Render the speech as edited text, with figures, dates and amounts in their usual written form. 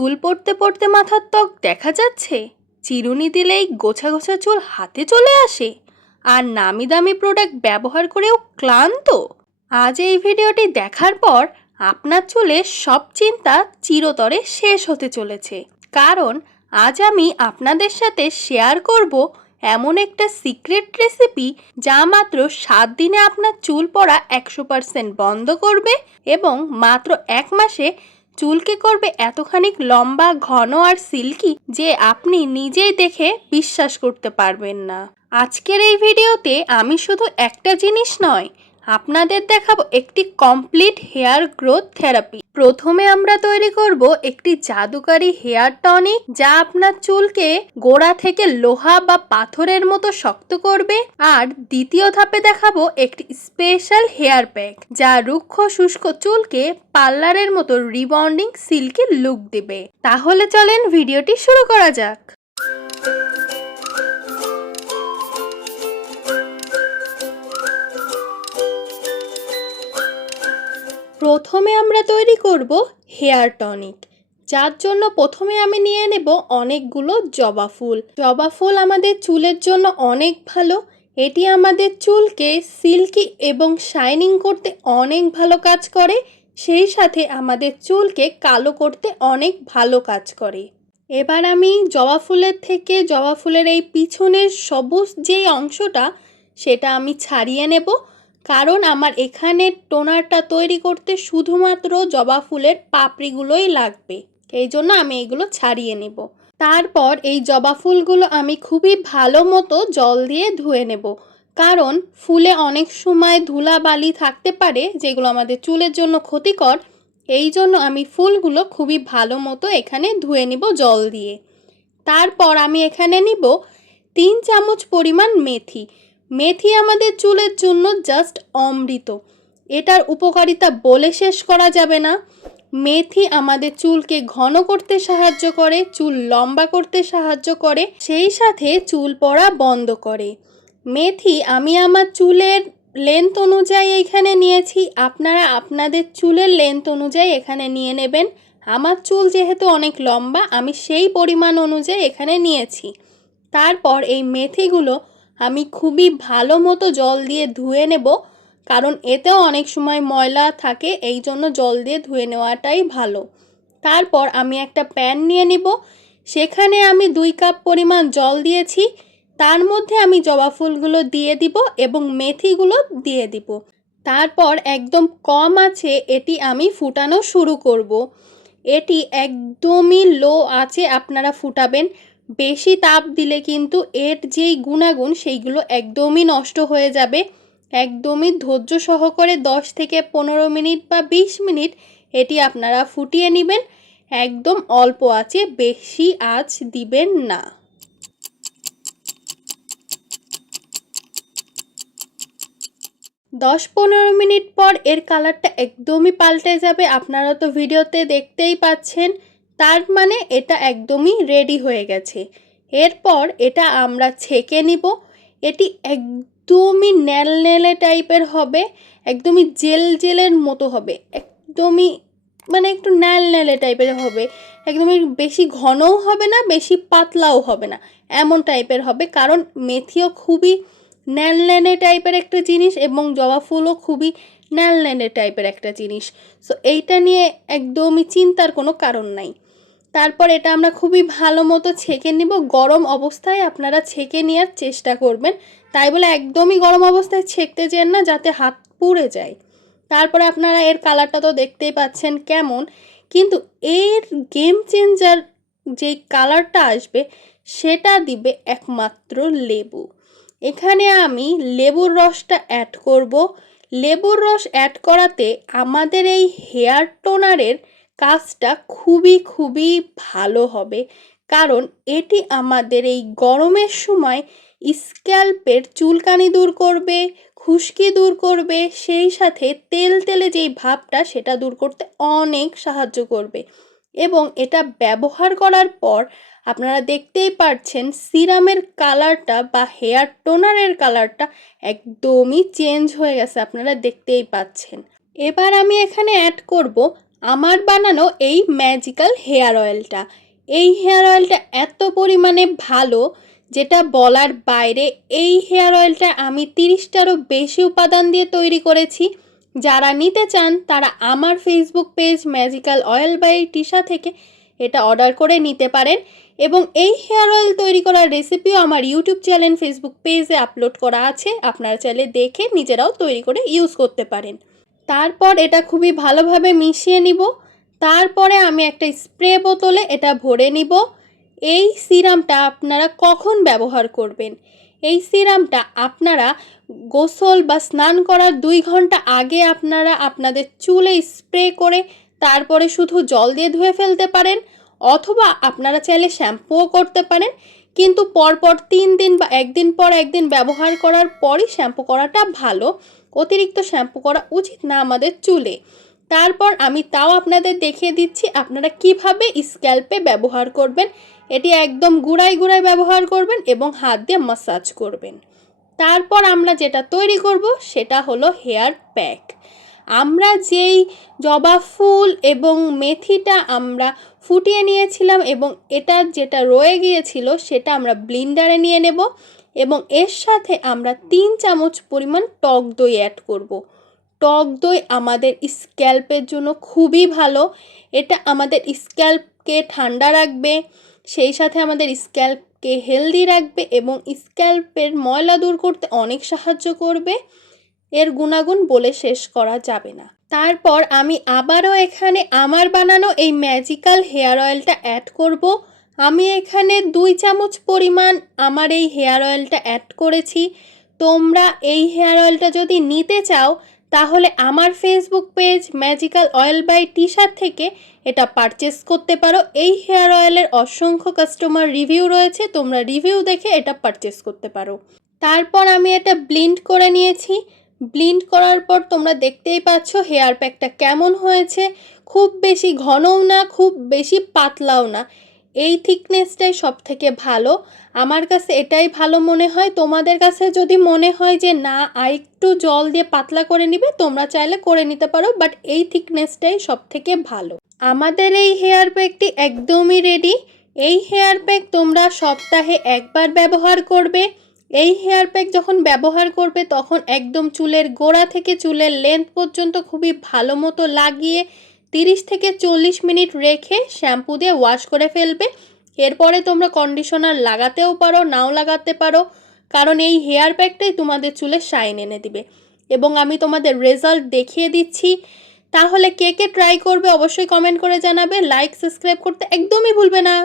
চুল পড়তে পড়তে মাথার ত্বক দেখা যাচ্ছে, চিরুনি দিলেই গোছা গোছা চুল হাতে চলে আসে, আর নামি দামি প্রোডাক্ট ব্যবহার করেও ক্লান্ত। আজ এই ভিডিওটি দেখার পর আপনার চুলের সব চিন্তা চিরতরে শেষ হতে চলেছে, কারণ আজ আমি আপনাদের সাথে শেয়ার করব এমন একটা সিক্রেট রেসিপি যা মাত্র 7 দিনে আপনার চুল পড়া 100% বন্ধ করবে এবং মাত্র 1 মাসে চুলকে করবে এতখানি লম্বা, ঘন আর সিল্কি যে আপনি নিজেই দেখে বিশ্বাস করতে পারবেন না। আজকের এই ভিডিওতে আমি শুধু একটা জিনিস নয়, আপনাদের দেখাবো একটি কমপ্লিট হেয়ার গ্রোথ থেরাপি। প্রথমে আমরা তৈরি করব একটি জাদুকারি হেয়ার টনিক যা আপনার চুলকে গোড়া থেকে লোহা বা পাথরের মতো শক্ত করবে, আর দ্বিতীয় ধাপে দেখাবো একটি স্পেশাল হেয়ার প্যাক যা রুক্ষ শুষ্ক চুলকে পার্লারের মতো রিবন্ডিং সিল্কি লুক দেবে। তাহলে চলেন ভিডিওটি শুরু করা যাক। প্রথমে আমরা তৈরি করব হেয়ার টনিক, যার জন্য প্রথমে আমি নিয়ে নেব অনেকগুলো জবা ফুল। জবা ফুল আমাদের চুলের জন্য অনেক ভালো। এটি আমাদের চুলকে সিল্কি এবং শাইনিং করতে অনেক ভালো কাজ করে, সেই সাথে আমাদের চুলকে কালো করতে অনেক ভালো কাজ করে। এবার আমি জবা ফুলের থেকে জবা ফুলের এই পিছনের সবুজ যে অংশটা সেটা আমি ছাড়িয়ে নেব, কারণ আমার এখানে টোনারটা তৈরি করতে শুধুমাত্র জবা ফুলের পাপড়িগুলোই লাগবে, এই জন্য আমি এগুলো ছাড়িয়ে নেব। তারপর এই জবা ফুলগুলো আমি খুবই ভালো মতো জল দিয়ে ধুয়ে নেব, কারণ ফুলে অনেক সময় ধুলাবালি থাকতে পারে যেগুলো আমাদের চুলের জন্য ক্ষতিকর। এই জন্য আমি ফুলগুলো খুবই ভালো মতো এখানে ধুয়ে নিব জল দিয়ে। তারপর আমি এখানে নিব 3 চামচ পরিমাণ মেথি। মেথি আমাদের চুলের জন্য জাস্ট অমৃত, এটার উপকারিতা বলে শেষ করা যাবে না। মেথি আমাদের চুলকে ঘন করতে সাহায্য করে, চুল লম্বা করতে সাহায্য করে, সেই সাথে চুল পড়া বন্ধ করে। মেথি আমি আমার চুলের লেন্থ অনুযায়ী এখানে নিয়েছি, আপনারা আপনাদের চুলের লেন্থ অনুযায়ী এখানে নিয়ে নেবেন। আমার চুল যেহেতু অনেক লম্বা, আমি সেই পরিমাণ অনুযায়ী এখানে নিয়েছি। তারপর এই মেথিগুলো আমি খুবই ভালো মতো জল দিয়ে ধুয়ে নেব, কারণ এতেও অনেক সময় ময়লা থাকে, এই জন্য জল দিয়ে ধুয়ে নেওয়াটাই ভালো। তারপর আমি একটা প্যান নিয়ে নিব, সেখানে আমি 2 কাপ পরিমাণ জল দিয়েছি, তার মধ্যে আমি জবা ফুলগুলো দিয়ে দিব এবং মেথিগুলো দিয়ে দিব। তারপর একদম কম আছে এটি আমি ফুটানো শুরু করব। এটি একদমই লো আছে আপনারা ফুটাবেন, বেশি তাপ দিলে কিন্তু এর যেই গুণাগুণ সেইগুলো একদমই নষ্ট হয়ে যাবে। একদমই ধৈর্য সহকারে 10 থেকে 15 মিনিট বা 20 মিনিট এটি আপনারা ফুটিয়ে নেবেন, একদম অল্প আঁচে, বেশি আঁচ দিবেন না। দশ 15 মিনিট পর এর কালারটা একদমই পাল্টে যাবে, আপনারা তো ভিডিওতে দেখতেই পাচ্ছেন। তার মানে এটা একদমই রেডি হয়ে গেছে। এরপর এটা আমরা ছেঁকে নিব। এটি একদমই ন্যালনেলে টাইপের হবে, একদমই জেল জেলের মতো হবে, একদমই মানে একটু ন্যালনেলে টাইপের হবে, একদমই বেশি ঘনও হবে না, বেশি পাতলাও হবে না, এমন টাইপের হবে। কারণ মেথিও খুবই ন্যালনেলে টাইপের একটা জিনিস এবং জবা ফুলও খুবই ন্যালনেলে টাইপের একটা জিনিস। সো এইটা নিয়ে একদমই চিন্তার কোনো কারণ নাই। তারপর এটা আমরা খুবই ভালো মতো ছেঁকে নিব। গরম অবস্থায় আপনারা ছেঁকে নেওয়ার চেষ্টা করবেন, তাই বলে একদমই গরম অবস্থায় ছেঁকতে যেন না, যাতে হাত পুড়ে যায়। তারপরে আপনারা এর কালারটা তো দেখতেই পাচ্ছেন কেমন, কিন্তু এর গেম চেঞ্জার যে কালারটা আসবে সেটা দিবে একমাত্র লেবু। এখানে আমি লেবুর রসটা অ্যাড করব। লেবুর রস অ্যাড করাতে আমাদের এই হেয়ার টোনারের কাজটা খুবই ভালো হবে, কারণ এটি আমাদের এই গরমের সময় স্ক্যাল্পের চুলকানি দূর করবে, খুশকি দূর করবে, সেই সাথে তেলে যেই ভাবটা সেটা দূর করতে অনেক সাহায্য করবে। এবং এটা ব্যবহার করার পর আপনারা দেখতেই পাচ্ছেন সিরামের কালারটা বা হেয়ার টোনারের কালারটা একদমই চেঞ্জ হয়ে গেছে, আপনারা দেখতেই পাচ্ছেন। এবার আমি এখানে অ্যাড করব আমার বানানো এই ম্যাজিক্যাল হেয়ার অয়েলটা। এই হেয়ার অয়েলটা এত পরিমাণে ভালো যেটা বলার বাইরে। এই হেয়ার অয়েলটা আমি 30টারও বেশি উপাদান দিয়ে তৈরি করেছি। যারা নিতে চান তারা আমার Facebook page magical oil by Tisha থেকে এটা অর্ডার করে নিতে পারেন, এবং এই হেয়ার অয়েল তৈরি করার রেসিপিও আমার ইউটিউব চ্যানেল ফেসবুক পেজে আপলোড করা আছে। আপনারা চাইলে দেখে নিজেরাও তৈরি করে ইউজ করতে পারেন। তারপর এটা খুবই ভালোভাবে মিশিয়ে নিব। তারপরে আমি একটা স্প্রে বোতলে এটা ভরে নিব। এই সিরামটা আপনারা কখন ব্যবহার করবেন? এই সিরামটা আপনারা গোসল বা স্নান করার 2 ঘন্টা আগে আপনারা আপনাদের চুলে স্প্রে করে তারপরে শুধু জল দিয়ে ধুয়ে ফেলতে পারেন, অথবা আপনারা চাইলে শ্যাম্পুও করতে পারেন। কিন্তু পরপর 3 দিন বা একদিন পর একদিন ব্যবহার করার পরই শ্যাম্পু করাটা ভালো। অতিরিক্ত শ্যাম্পু করা উচিত না আমাদের চুলে। তারপর আমি তাও আপনাদের দেখিয়ে দিচ্ছি আপনারা কিভাবে স্ক্যাল্পে ব্যবহার করবেন। এটি একদম গুঁড়ায় গুঁড়ায় ব্যবহার করবেন এবং হাত দিয়ে মাসাজ করবেন। তারপর আমরা যেটা তৈরি করব সেটা হলো হেয়ার প্যাক। আমরা যেই জবা ফুল এবং মেথিটা আমরা ফুটিয়ে নিয়েছিলাম এবং এটা যেটা রয়ে গিয়েছিল সেটা আমরা ব্লেন্ডারে নিয়ে নেব, এবং এর সাথে আমরা 3 চামচ পরিমাণ টক দই অ্যাড করব। টক দই আমাদের স্ক্যাল্পের জন্য খুবই ভালো। এটা আমাদের স্ক্যাল্পকে ঠান্ডা রাখবে, সেই সাথে আমাদের স্ক্যাল্পকে হেলদি রাখবে এবং স্ক্যাল্পের ময়লা দূর করতে অনেক সাহায্য করবে। এর গুণাগুণ বলে শেষ করা যাবে না। তারপর আমি আবারও এখানে আমার বানানো এই ম্যাজিক্যাল হেয়ার অয়েলটা অ্যাড করব। আমি এখানে 2 চামচ পরিমাণ আমার এই হেয়ার অয়েলটা অ্যাড করেছি। তোমরা এই হেয়ার অয়েলটা যদি নিতে চাও তাহলে আমার Facebook page magical oil by Tisha থেকে এটা পারচেস করতে পারো। এই হেয়ার অয়েলের অসংখ্য কাস্টমার রিভিউ রয়েছে, তোমরা রিভিউ দেখে এটা পারচেস করতে পারো। তারপর আমি এটা ব্লেন্ড করে নিয়েছি। ব্লেন্ড করার পর তোমরা দেখতেই পাচ্ছ হেয়ার প্যাকটা কেমন হয়েছে। খুব বেশি ঘনও না, খুব বেশি পাতলাও না, এই থিকনেসটাই সব থেকে ভালো। আমার কাছে এটাই ভালো মনে হয়। তোমাদের কাছে যদি মনে হয় যে না আরেকটু জল দিয়ে পাতলা করে নিবে, তোমরা চাইলে করে নিতে পারো, বাট এই থিকনেসটাই সব থেকে ভালো। আমাদের এই হেয়ার প্যাকটি একদমই রেডি। এই হেয়ার প্যাক তোমরা সপ্তাহে একবার ব্যবহার করবে। এই হেয়ার প্যাক যখন ব্যবহার করবে তখন একদম চুলের গোড়া থেকে চুলের লেন্থ পর্যন্ত খুবই ভালো মতো লাগিয়ে 30 থেকে 40 মিনিট রেখে শ্যাম্পু দিয়ে ওয়াশ করে ফেলবে। এরপরে তোমরা কন্ডিশনার লাগাতেও পারো, নাও লাগাতে পারো, কারণ এই হেয়ার প্যাকটাই তোমাদের চুলে শাইন এনে দিবে। এবং আমি তোমাদের রেজাল্ট দেখিয়ে দিচ্ছি। তাহলে কে কে ট্রাই করবে অবশ্যই কমেন্ট করে জানাবে। লাইক সাবস্ক্রাইব করতে একদমই ভুলবে না।